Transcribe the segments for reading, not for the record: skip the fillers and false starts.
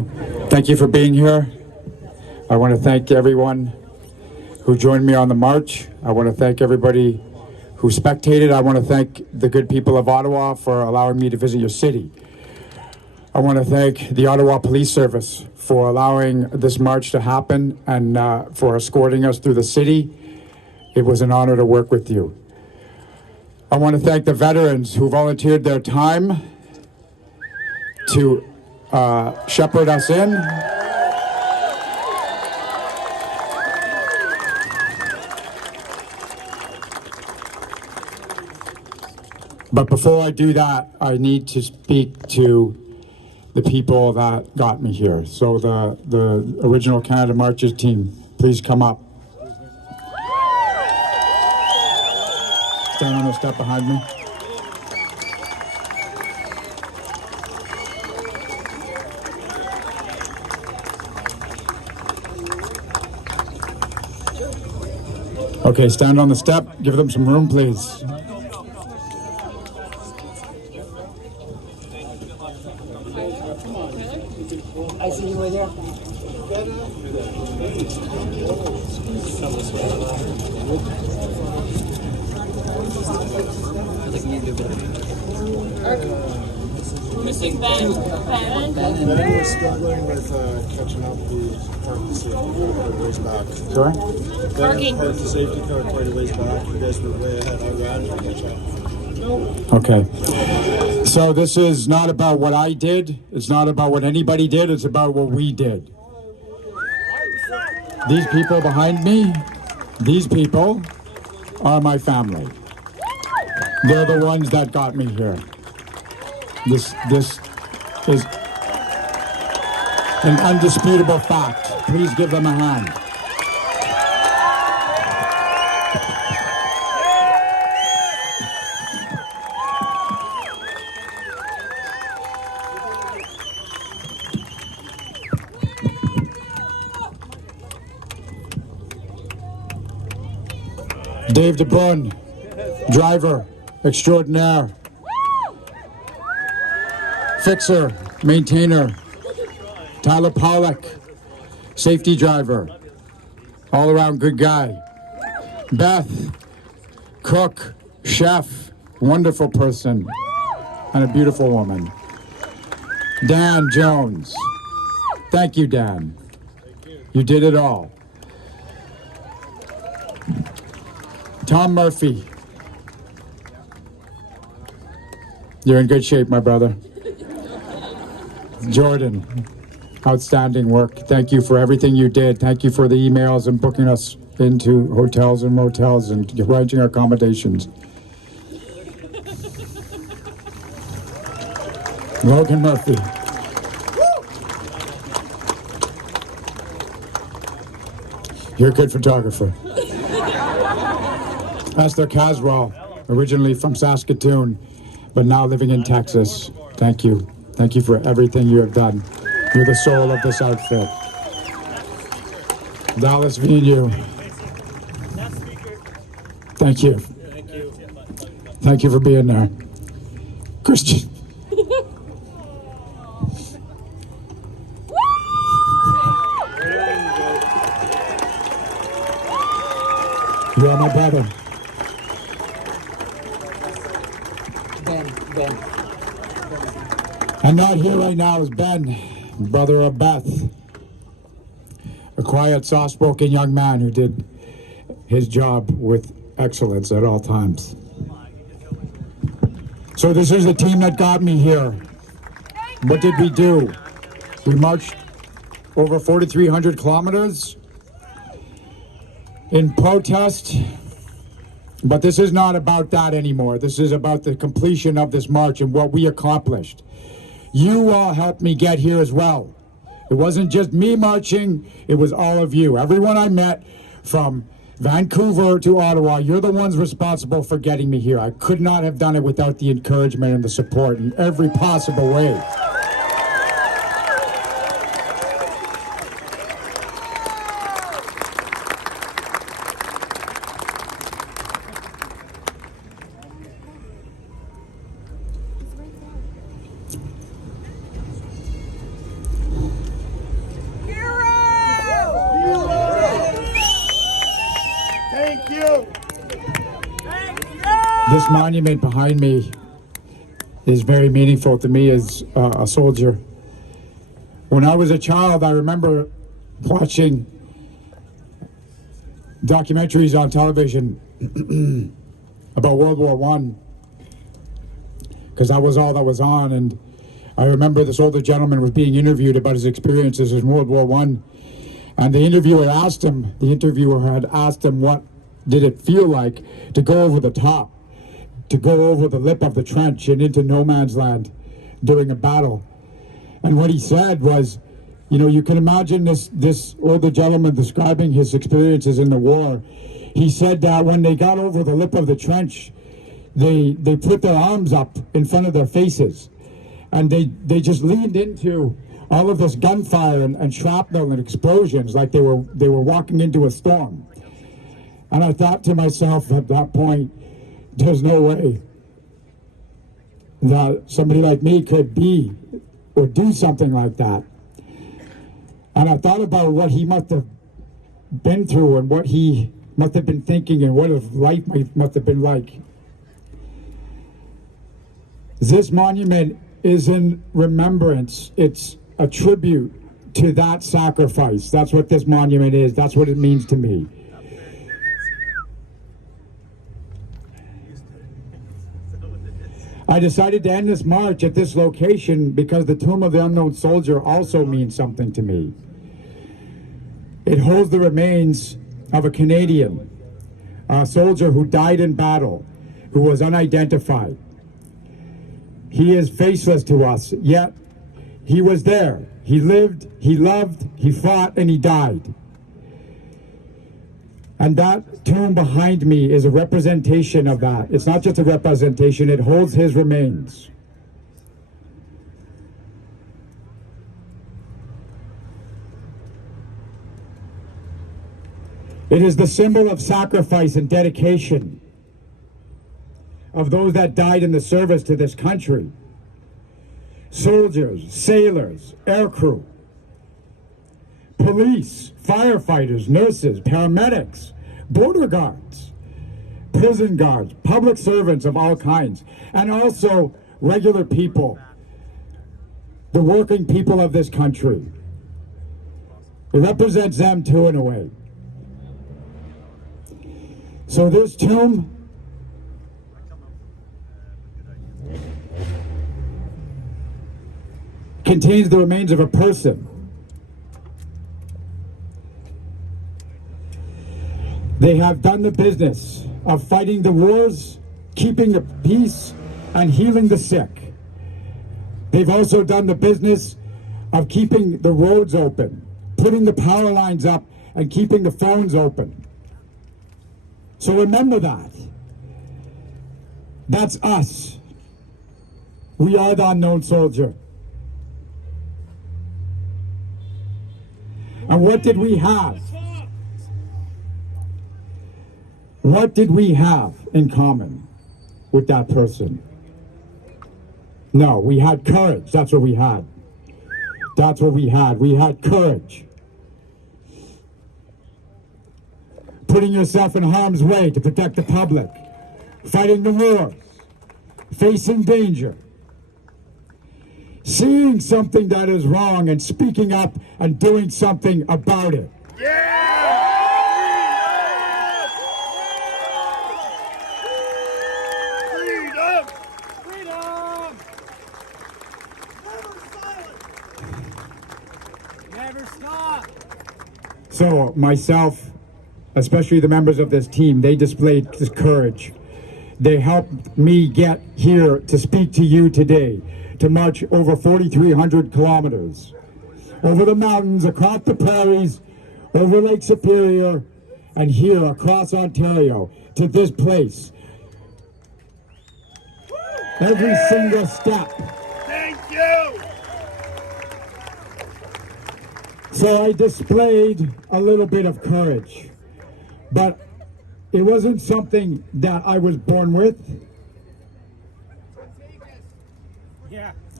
Thank you for being here. I want to thank everyone who joined me on the march. I want to thank everybody who spectated. I want to thank the good people of Ottawa for allowing me to visit your city. I want to thank the Ottawa Police Service for allowing this march to happen and for escorting us through the city. It was an honor to work with you. I want to thank the veterans who volunteered their time to shepherd us in. But before I do that, I need to speak to the people that got me here. So the original Canada Marches team, please come up. Stand on the step behind me. Okay, stand on the step. Give them some room, please. I see you right there. Missing Ben. Ben was struggling with catching up. We parked the safety car quite a ways back. Sorry? Parking. Parked the safety car quite a ways back. You guys were way ahead. I ran to catch up. Okay. So this is not about what I did. It's not about what anybody did. It's about what we did. These people behind me, these people are my family. They're the ones that got me here. This is an undisputable fact. Please give them a hand. Dave DeBrun, driver extraordinaire. Fixer, maintainer. Tyler Pollock, safety driver. All around good guy. Beth, cook, chef, wonderful person, and a beautiful woman. Dan Jones. Thank you, Dan. You did it all. Tom Murphy. You're in good shape, my brother. Jordan, outstanding work. Thank you for everything you did. Thank you for the emails and booking us into hotels and motels and arranging accommodations. Logan Murphy. You're a good photographer. Esther Caswell, originally from Saskatoon, but now living in Texas. Thank you. Thank you for everything you have done. You're the soul of this outfit. Dallas Vigneault. Thank you. Thank you for being there. Christian. You are my brother. Ben. And not here right now is Ben, brother of Beth. A quiet, soft-spoken young man who did his job with excellence at all times. So this is the team that got me here. What did we do? We marched over 4,300 kilometers in protest. But this is not about that anymore. This is about the completion of this march and what we accomplished. You all helped me get here as well. It wasn't just me marching, it was all of you. Everyone I met from Vancouver to Ottawa, you're the ones responsible for getting me here. I could not have done it without the encouragement and the support in every possible way. This monument behind me is very meaningful to me as a soldier. When I was a child, I remember watching documentaries on television about World War I, because that was all that was on. And I remember this older gentleman was being interviewed about his experiences in World War I, and the interviewer had asked him what did it feel like to go over the top, to go over the lip of the trench and into no man's land during a battle. And what he said was, you know, you can imagine this older gentleman describing his experiences in the war. He said that when they got over the lip of the trench, they put their arms up in front of their faces, and they just leaned into all of this gunfire and shrapnel and explosions like they were walking into a storm. And I thought to myself at that point, there's no way that somebody like me could be or do something like that. And I thought about what he must have been through and what he must have been thinking and what his life must have been like. This monument is in remembrance. It's a tribute to that sacrifice. That's what this monument is. That's what it means to me. I decided to end this march at this location because the Tomb of the Unknown Soldier also means something to me. It holds the remains of a Canadian, a soldier who died in battle, who was unidentified. He is faceless to us, yet he was there. He lived, he loved, he fought, and he died. And that tomb behind me is a representation of that. It's not just a representation, it holds his remains. It is the symbol of sacrifice and dedication of those that died in the service to this country. Soldiers, sailors, aircrew, police, firefighters, nurses, paramedics, border guards, prison guards, public servants of all kinds, and also regular people, the working people of this country. It represents them too, in a way. So this tomb contains the remains of a person. They have done the business of fighting the wars, keeping the peace, and healing the sick. They've also done the business of keeping the roads open, putting the power lines up, and keeping the phones open. So remember that. That's us. We are the unknown soldier. And what did we have? What did we have in common with that person? No, we had courage. That's what we had. That's what we had. We had courage. Putting yourself in harm's way to protect the public. Fighting the wars. Facing danger. Seeing something that is wrong and speaking up and doing something about it. So myself, especially the members of this team, they displayed this courage. They helped me get here to speak to you today, to march over 4,300 kilometers, over the mountains, across the prairies, over Lake Superior, and here across Ontario, to this place. Every single step. Thank you! So I displayed a little bit of courage, but it wasn't something that I was born with.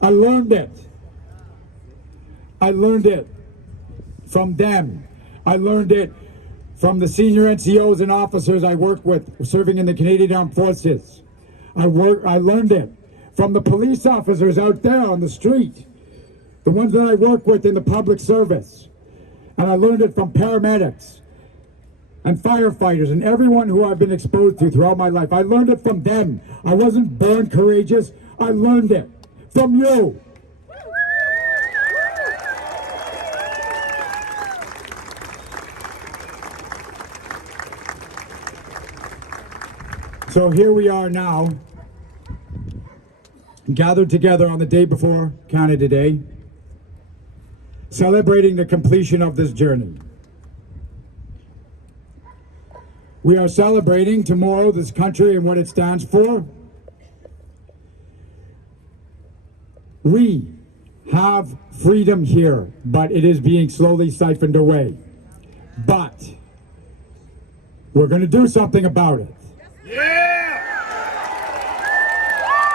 I learned it. I learned it from them. I learned it from the senior NCOs and officers I worked with serving in the Canadian Armed Forces. I learned it from the police officers out there on the street, the ones that I work with in the public service. And I learned it from paramedics and firefighters and everyone who I've been exposed to throughout my life. I learned it from them. I wasn't born courageous. I learned it from you. So here we are now, gathered together on the day before Canada Day, celebrating the completion of this journey. We are celebrating tomorrow this country and what it stands for. We have freedom here, but it is being slowly siphoned away. But we're going to do something about it. Yeah!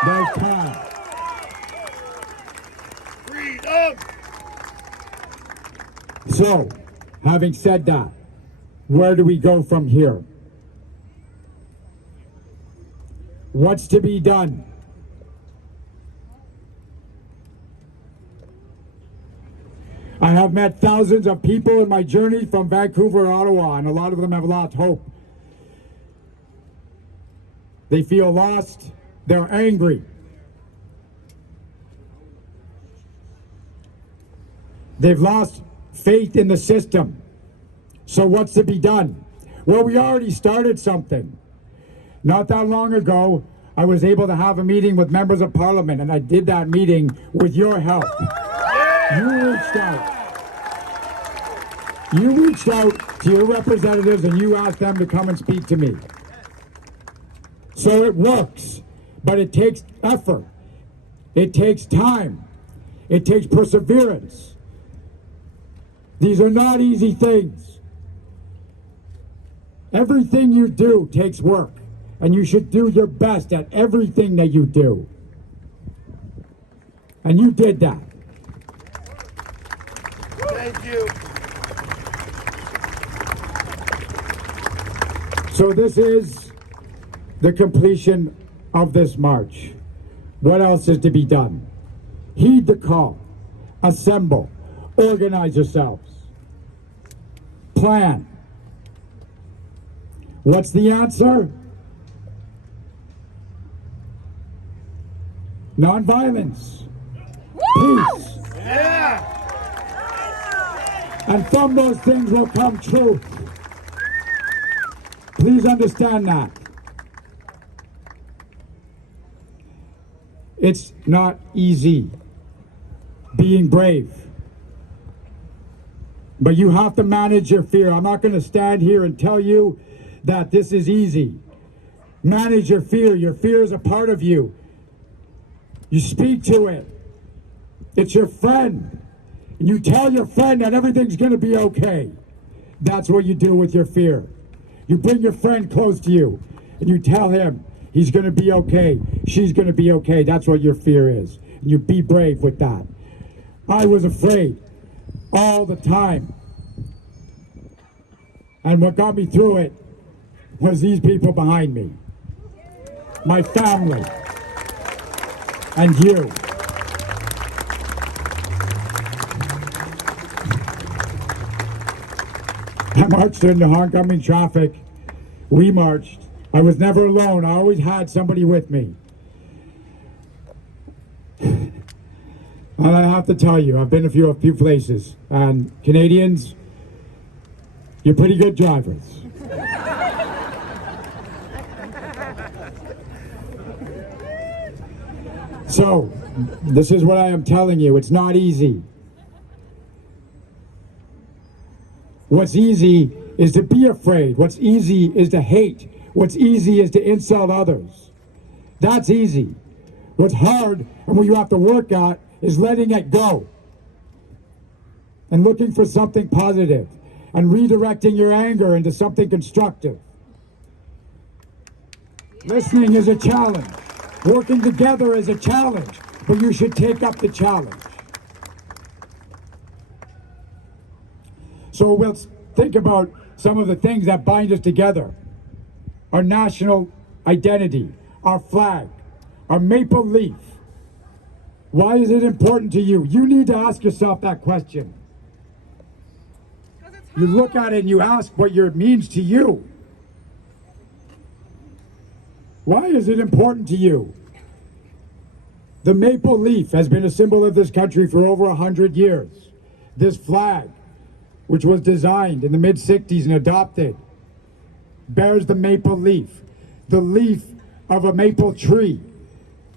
There's time. Freedom! So, having said that, where do we go from here? What's to be done? I have met thousands of people in my journey from Vancouver to Ottawa, and a lot of them have lost hope. They feel lost. They're angry. They've lost faith in the system. So what's to be done? Well, we already started something. Not that long ago, I was able to have a meeting with members of parliament, and I did that meeting with your help. You reached out. You reached out to your representatives and you asked them to come and speak to me. So it works, but it takes effort. It takes time. It takes perseverance. These are not easy things. Everything you do takes work, and you should do your best at everything that you do. And you did that. Thank you. So this is the completion of this march. What else is to be done? Heed the call. Assemble. Organize yourselves. Plan. What's the answer? Nonviolence. Peace. Yeah! And from those things will come truth. Please understand that. It's not easy being brave. But you have to manage your fear. I'm not going to stand here and tell you that this is easy. Manage your fear. Your fear is a part of you. You speak to it. It's your friend. And you tell your friend that everything's going to be okay. That's what you do with your fear. You bring your friend close to you and you tell him he's going to be okay. She's going to be okay. That's what your fear is. And you be brave with that. I was afraid all the time. And what got me through it was these people behind me. My family. And you. I marched into oncoming traffic. We marched. I was never alone. I always had somebody with me. And I have to tell you, I've been a few places. And Canadians, you're pretty good drivers. So, this is what I am telling you. It's not easy. What's easy is to be afraid. What's easy is to hate. What's easy is to insult others. That's easy. What's hard and what you have to work at is letting it go. And looking for something positive. And redirecting your anger into something constructive. Listening is a challenge. Working together is a challenge. But you should take up the challenge. So we'll think about some of the things that bind us together. Our national identity, our flag, our maple leaf. Why is it important to you? You need to ask yourself that question. You look at it and you ask what it means to you. Why is it important to you? The maple leaf has been a symbol of this country for over 100 years. This flag, which was designed in the mid-60s and adopted, bears the maple leaf, the leaf of a maple tree,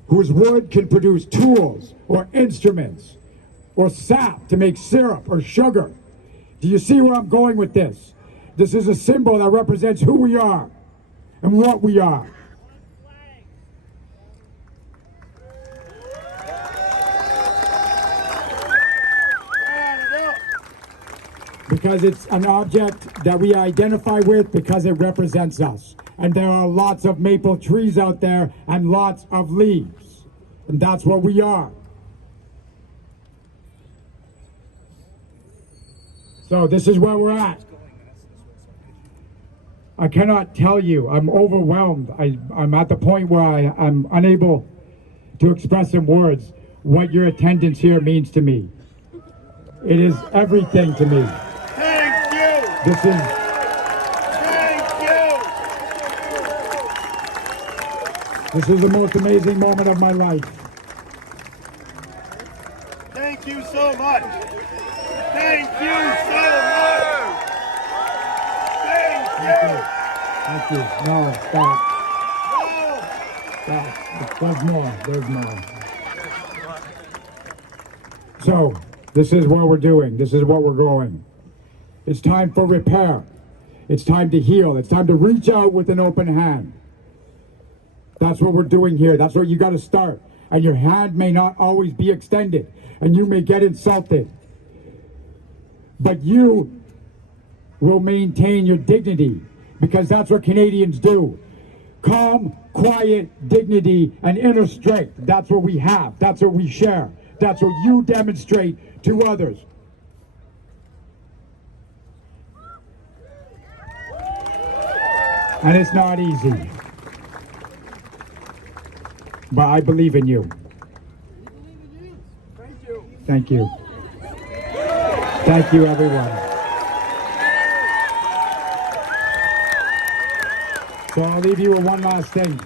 whose wood can produce tools or instruments or sap to make syrup or sugar. Do you see where I'm going with this? This is a symbol that represents who we are and what we are. Because it's an object that we identify with because it represents us. And there are lots of maple trees out there and lots of leaves. And that's what we are. So this is where we're at. I cannot tell you, I'm overwhelmed. I'm at the point where I'm unable to express in words what your attendance here means to me. It is everything to me. Thank you. This is, Thank you. this is the most amazing moment of my life. Thank you so much. Thank you so much. Thank you. Thank you. No, stop. Stop. There's more. There's more. So, this is what we're doing. This is what we're going. It's time for repair. It's time to heal. It's time to reach out with an open hand. That's what we're doing here. That's where you got to start. And your hand may not always be extended. And you may get insulted. But you will maintain your dignity. Because that's what Canadians do. Calm, quiet, dignity, and inner strength. That's what we have. That's what we share. That's what you demonstrate to others. And it's not easy. But I believe in you. Thank you. Thank you, everyone. So I'll leave you with one last thing.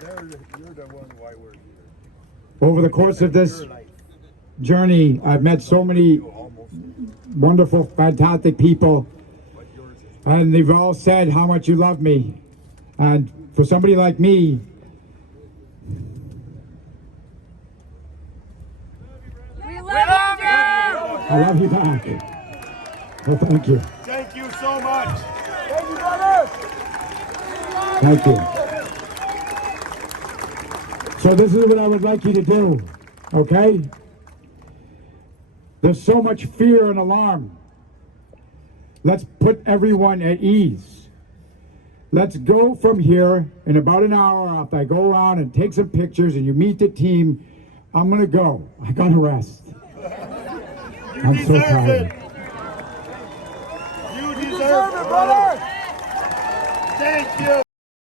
You're the one why we're here. Over the course of this journey, I've met so many wonderful, fantastic people, and they've all said how much you love me. And for somebody like me, We love you. I love you back. Well, thank you. Thank you so much. Thank you. So this is what I would like you to do, okay? There's so much fear and alarm. Let's put everyone at ease. Let's go from here in about an hour after I go around and take some pictures and you meet the team. I'm gonna go. I gotta rest. I'm so deserve tired. it. You deserve it, brother. Thank you.